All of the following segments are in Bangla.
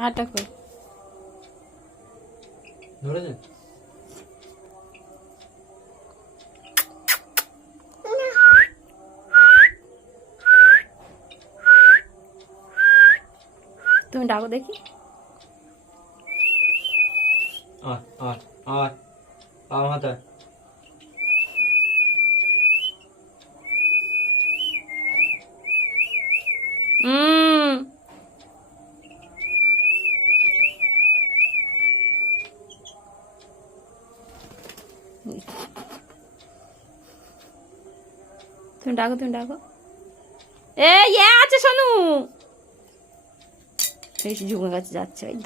হাতটা কই ধরেছে? তুমি ডাকো দেখি। আমার হাতে তুমি ডাকো, তুমি ডাকো। এ ইয়ে আছে শোনু, এই ঝুঁকে কাছে যাচ্ছে। ওই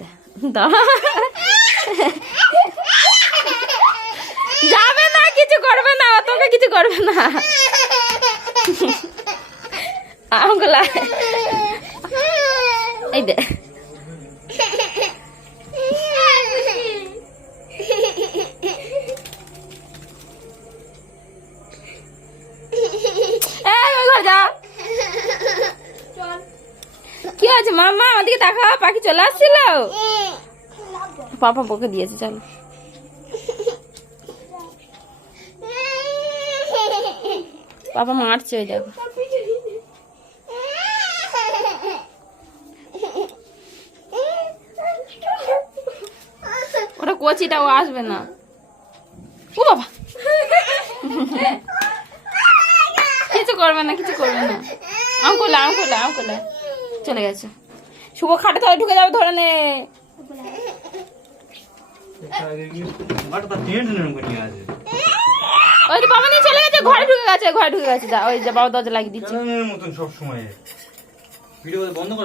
যাবে না, কিছু করবে না, তোকে কিছু করবে না। আমগুলা এই দে কি আছে মামা? আমাদেরকে দেখা, পাখি চলে আসছিল, পাপা বকে দিয়েছে। চলো পাপা মারছে, ওই দেখো। ওটা কচিটা, ও আসবে না। ও বাবা, কিছু করবে না, কিছু করবে না। আমকোলা আমকোলা আমকোলা চলে গেছে। শুভ খাটে তলে ঢুকে যাবে, ধরে নে। ওই তো বাবা নিয়ে চলে গেছে, ঘরে ঢুকে গেছে, ঘরে ঢুকে গেছে। যা, ওই যে বাবা দরজা লাগিয়ে দিচ্ছে। সব সময় ভিডিও বন্ধ করে